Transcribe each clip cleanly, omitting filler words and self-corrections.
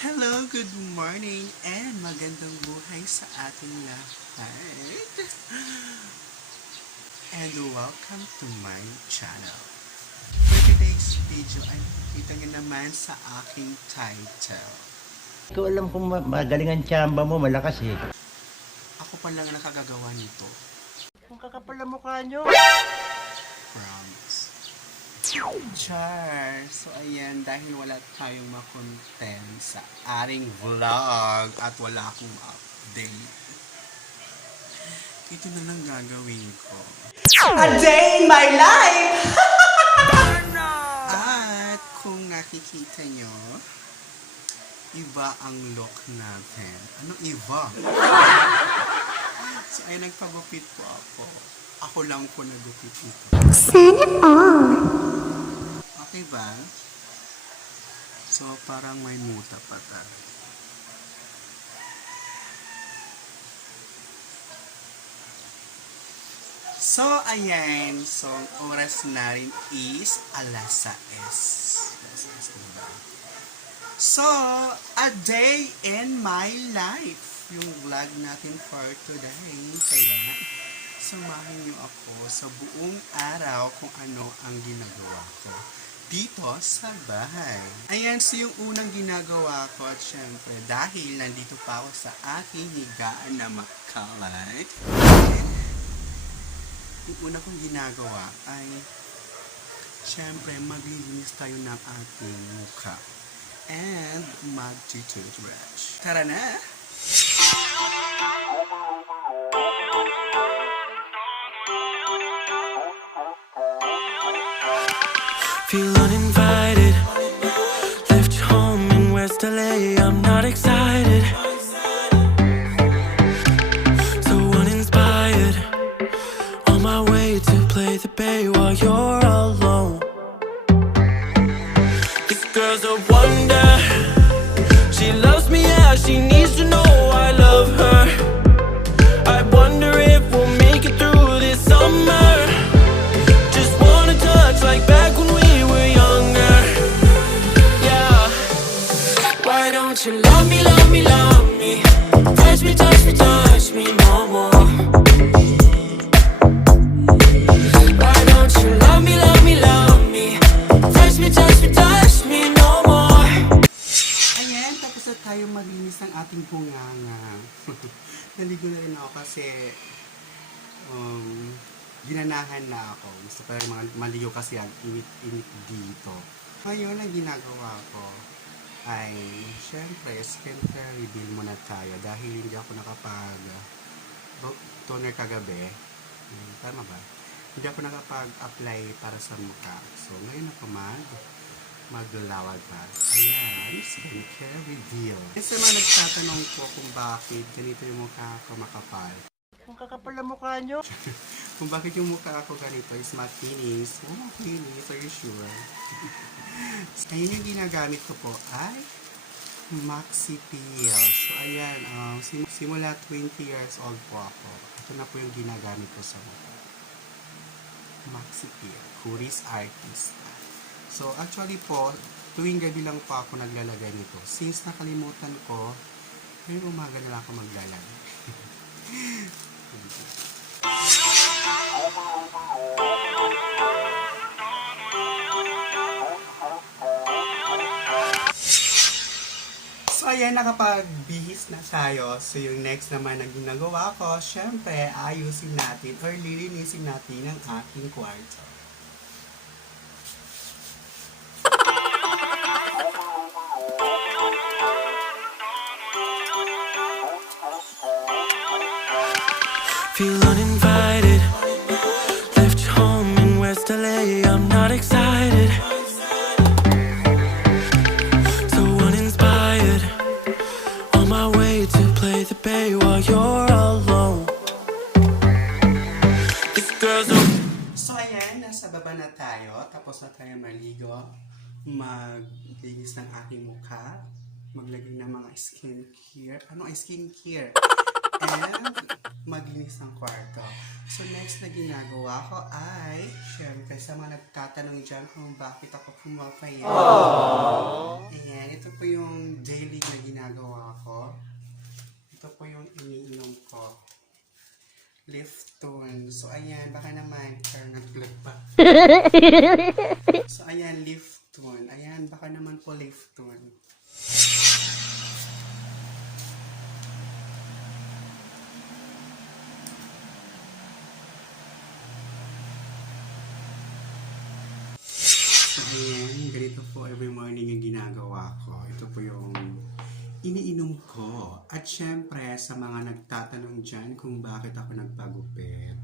Hello, good morning, and magandang buhay sa ating lahat. And welcome to my channel. For today's video ay makikita niyo naman sa aking title. Hindi ko alam kung magaling ang tsamba mo, malakas eh. Ako pa lang nakagagawa nito. Ang kakapal na mukha nyo. Promise. Char! So ayan, dahil wala tayong ma-content sa ating vlog at wala akong update, ito na lang gagawin ko. A day in my life! At kung nakikita nyo, iba ang look natin. Ano iba? So ay nagpagupit po ako. Ako lang po nagupit ito. Sana all. Okay ba? So parang may muta pa tayo. So ayan, so ang oras na rin is alas 6. Diba? So, a day in my life. Yung vlog natin for today. Kaya, samahin niyo ako sa buong araw kung ano ang ginagawa ko dito sa bahay. Ayan, so yung unang ginagawa ko at syempre, dahil nandito pa ako sa aking higaan na makalat, yung una kong ginagawa ay syempre, maglilinis tayo ng ating mukha and mag-toothbrush. Tara na! Feel uninvited. Left your home in West LA. I'm not excited. So uninspired. On my way to play the bay while you're alone. This girl's a wonder. She loves me, yeah. She needs to know I love her. I wonder if we'll make it through this summer. Just wanna touch like back when we were younger. Yeah. Why don't you love me, love me, love me? Touch me, touch me, touch me no more. Why don't you love me, love me, love me? Touch me, touch me, touch me no more. Ayan, tapos na tayo maglinis ng ating bunganga. Naligo na rin ako kasi ginanahan na ako. Gusto ko rin mga maligo kasi ang init-init dito. Ngayon, ang ginagawa ko ay, syempre, skincare reveal muna tayo dahil hindi ako toner kagabi. Tama ba? Hindi ako nakapag-apply para sa mukha. So, ngayon ako maglalawag pa. Ayan, skincare reveal. Kasi naman nagtatanong ko kung bakit ganito yung mukha ko makapal. Ang kakapal na mukha nyo. Kung bakit yung mukha ko ganito is makinis. Oh, makinis. Are you sure? Ngayon yung ginagamit ko po ay Maxi Peel. So, ayan. Simula 20 years old po ako. Ito na po yung ginagamit ko sa mukha. Maxi Peel. Kuris Artista. So, actually po, tuwing gabi lang po ako naglalagay nito. Since nakalimutan ko, ngayon umaga na lang ako maglalagay. So ayan, nakapagbihis na tayo. So yung next naman na ginagawa ko, syempre ayusin natin or lilinisin natin ang aking kwarto. Feel uninvited. Left your home in West LA. I'm not excited. So uninspired. On my way to play the bay while you're alone. This girl's a So ayan, nasa baba na tayo. Tapos na tayo maligo. Maglinis ng aking mukha. Maglagay ng mga skincare. Ano ay skincare? And maglinis ng kwarto. So next na ginagawa ko ay, syempre sa mga nagtatanong dyan kung bakit ako pumapayat. Ayan, ito po yung daily na ayan, baka naman, pero nag-vlog pa. So, ayan, Lifton. Ayan, baka naman po Lifton. So, ayan, ganito po every morning yung ginagawa ko. Ito po yung iniinom ko. At syempre, sa mga nagtatanong dyan kung bakit ako nagpagupit.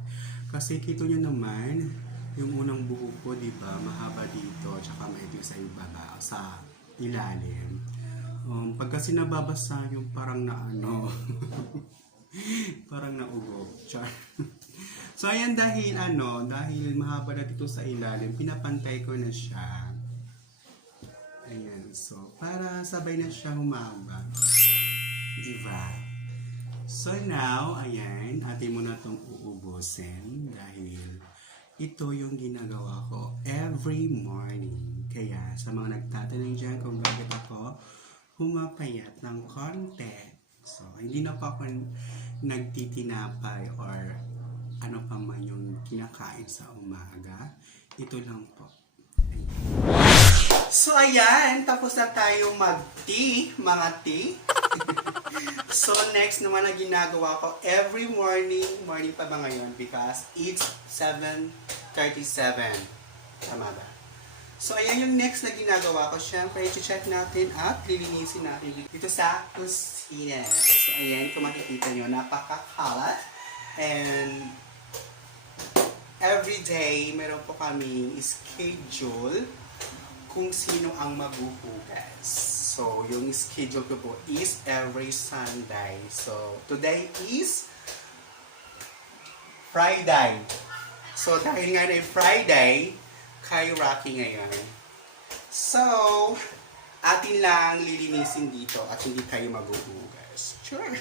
Kasi kito nyo naman, yung unang buhok ko, di ba, mahaba dito, tsaka maitim sa ibaba, sa ilalim. Pag kasi nababasa yung parang na ano, parang naugok. So, ayan, dahil mahaba na dito sa ilalim, pinapantay ko na siya. Ayan, so, para sabay na siya humaba. Diba? So, now, ayan, atin mo na itong uubusin dahil ito yung ginagawa ko every morning. Kaya, sa mga nagtatanong dyan kung bakit ako humapayat ng konti. So, hindi na pa ako nagtitinapay or ano pa man yung kinakain sa umaga. Ito lang po. Ayan. So, ayan. Tapos na tayo mag-tea, mga tea. So, next naman na ginagawa ko every morning pa ba ngayon because it's 7:37. Tama ba? So, ayan yung next na ginagawa ko. Siyempre, i-check natin at lilinisin natin dito sa kusina. So, ayan, kung makikita nyo, napakakalat. And every day, meron po kami schedule kung sino ang maghuhugas. So, yung schedule ko po is every Sunday. So, today is Friday. So, dahil nga na Friday, kay Rocky ngayon. So, atin lang lilinisin dito at hindi tayo maghuhugas. Sure.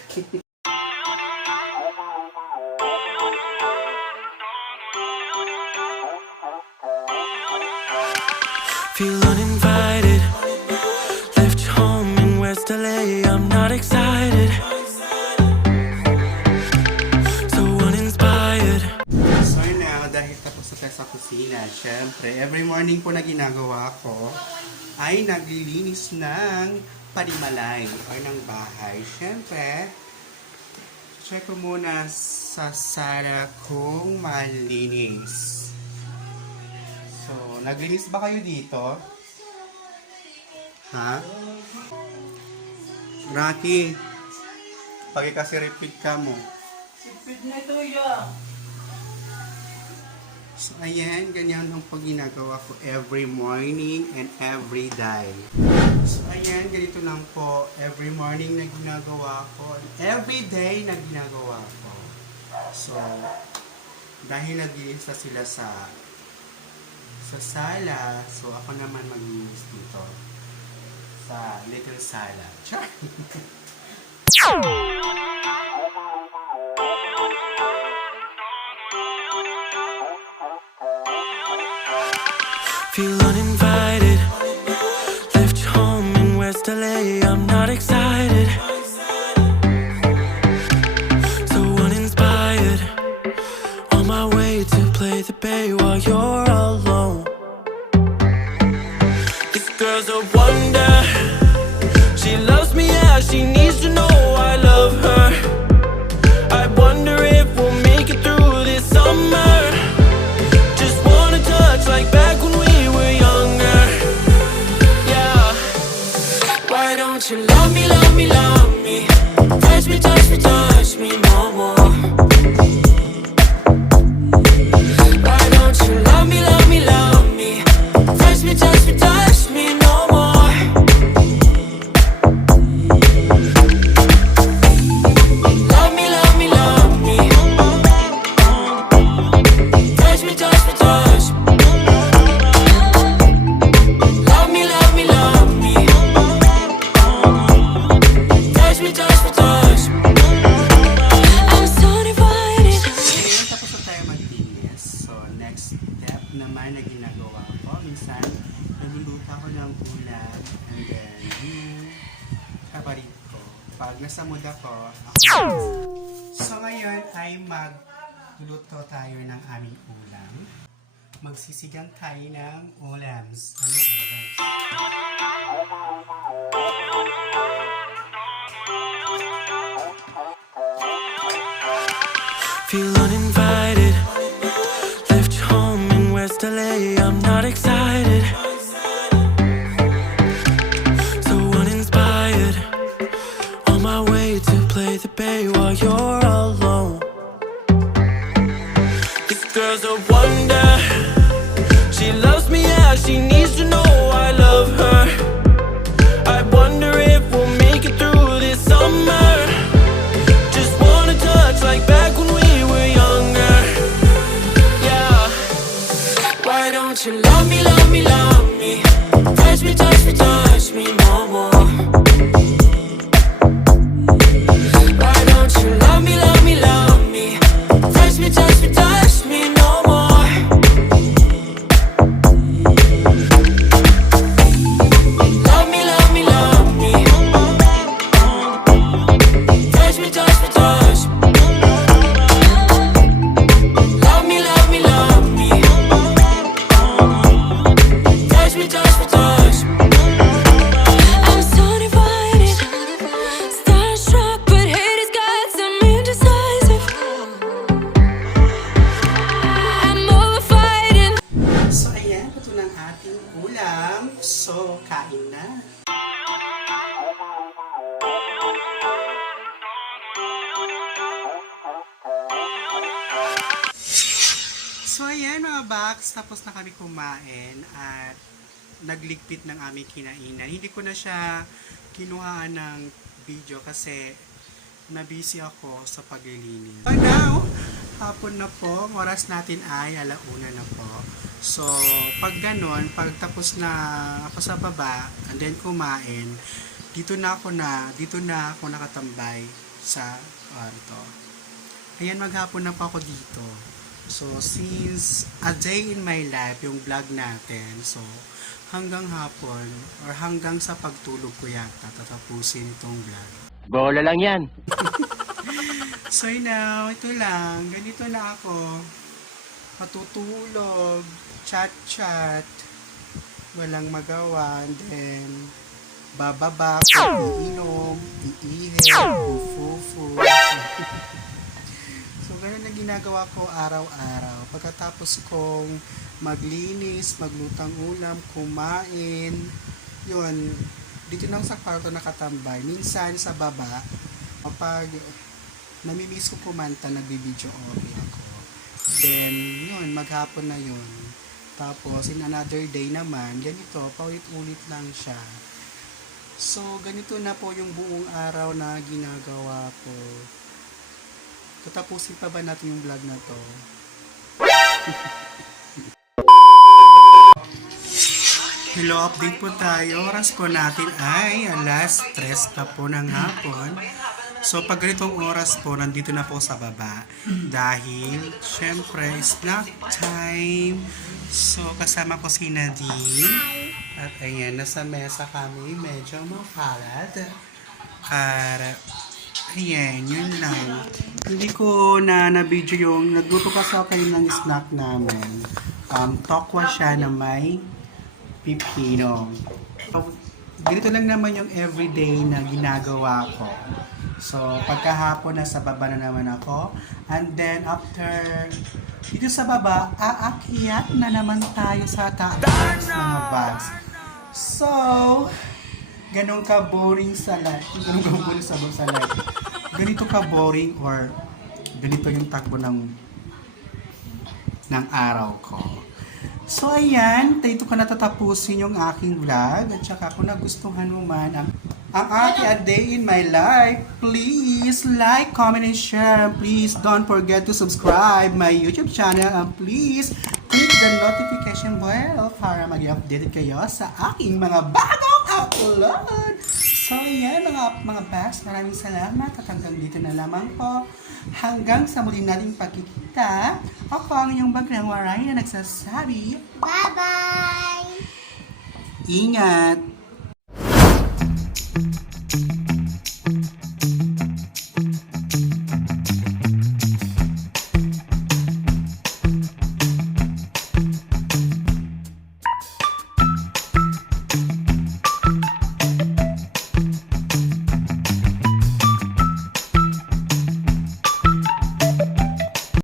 Feel uninvited. Left home in West LA. I'm not excited. So uninspired. So now, dahil tapos na tayo sa kusina, syempre, every morning po na ginagawa ko ay naglilinis ng panimalay o ng bahay. Syempre, check ko muna sa sala kung malinis. So, naglinis ba kayo dito? Ha? Rocky, pagi kasi repeat ka mo. Repeat na ito, ya. So, ayan, ganyan ang pag ginagawa ko every morning and every day. So, ayan, ganito lang po. Every morning na ginagawa ko. Every day na ginagawa ko. So, dahil naglinis na sila sa sala, so ako naman maglinis dito sa little sala. Char! Feel uninvited. Left home in West LA. I'm not excited. So uninspired. On my way to play the bay while you're alone. This girl's a wonder. She loves me, yeah. She needs to know I love her. I wonder if we'll make it through this summer. Just wanna touch like back when we were younger. Yeah. Why don't you love me, love me, love me? Touch me, touch me, touch me no more. Why don't you love me, love me, love me? Touch me, touch me, touch me no more. Love me, love me, love me. Touch me, touch me, touch me. Love me, love me, love me. Touch me, touch me, touch me. I'm so divided. Ngayon, tapos na tayo maglinis. So, next step naman na ginagawa ko. Minsan, nagluluto ako ng ulam and then yung kaparit ko. Pag nasa mood ako, So, ngayon ay Luluto tayo ng aming ulam. Magsisigang tayo ng ulams. Ano ulams? Feel uninvited. Left home in West LA. I'm not excited. So uninspired. On my way to play the bay while you're alone. This girl's a wonder. She loves me, yeah, she needs to know I love her. I wonder if we'll make it through this summer. Just wanna touch like back when we were younger. Yeah. Why don't you love me, love me, love me? Touch me, touch me, touch me no more. Why don't you love me, love me, love me? Touch me, touch me, touch me no more. Love me, love me, love me. Touch me, touch me, touch me. Love me, love me, love me. Touch me, touch me, touch me. I'm so divided, starstruck, but hate has got some indecisive. I'm over fighting. So ayan, ito ng ating ulam. So, kain na. So ayan mga box, tapos na kami kumain at nagligpit ng aming kinainan. Hindi ko na siya kinuhaan ng video kasi nabisi ako sa paglilinis. So now, hapon na po, ang oras natin ay 1:00 na po. So, pag ganon, pag tapos na ako sa baba, and then kumain, dito na ako nakatambay sa ito. Ayan, maghapon na po ako dito. So, since a day in my life, yung vlog natin, so, hanggang hapon, or hanggang sa pagtulog ko yata, tatapusin itong vlog. Bola lang yan. So, now, ito lang, ganito na ako, matutulog, chat-chat, walang magawa, and then, bababa, iinom, iihe, fufu. So, ganun na ginagawa ko araw-araw. Pagkatapos kong maglinis, maglutang ulam, kumain, yun, dito lang sa kwarto nakatambay. Minsan sa baba, kapag namimiss ko kumanta, nagbibideo okay ako. Then, yun, maghapon na yun. Tapos, in another day naman, ganito, paulit-ulit lang siya. So, ganito na po yung buong araw na ginagawa ko. Tatapusin pa ba natin yung vlog na to? Hello, update po tayo. Oras po natin ay 3:00 na po ng hapon. So, pag ganitong oras po, nandito na po sa baba. Dahil, syempre, snack time. So, kasama ko si Nadine. At ayan, nasa mesa kami. Medyo mapalad. At, ayan, yun lang. Hindi ko na-video yung, nagluto kasi ako kayo ng snack namin. Tokwa siya na may pipino. So, ganito lang naman yung everyday na ginagawa ko. So, pagkahapon nasa baba na naman ako. And then, after dito sa baba, aakyat na naman tayo sa taas mga bags. So, ganun ka boring sa life. Ganun ka boring sa life. Ganito ka boring or ganito yung takbo ng araw ko. So, ayan, dito ko natatapusin yung aking vlog. At saka kung nagustuhan mo man ang aking A Day in My Life, please like, comment, and share. Please don't forget to subscribe my YouTube channel. And please click the notification bell para mag-update kayo sa aking mga bagong upload. So, ayan, mga bags, maraming salamat. At hanggang dito na lamang po. Hanggang sa muli nating pagkikita, ako ang iyong Baklang Waray na nagsasabi, Bye-bye! ingat!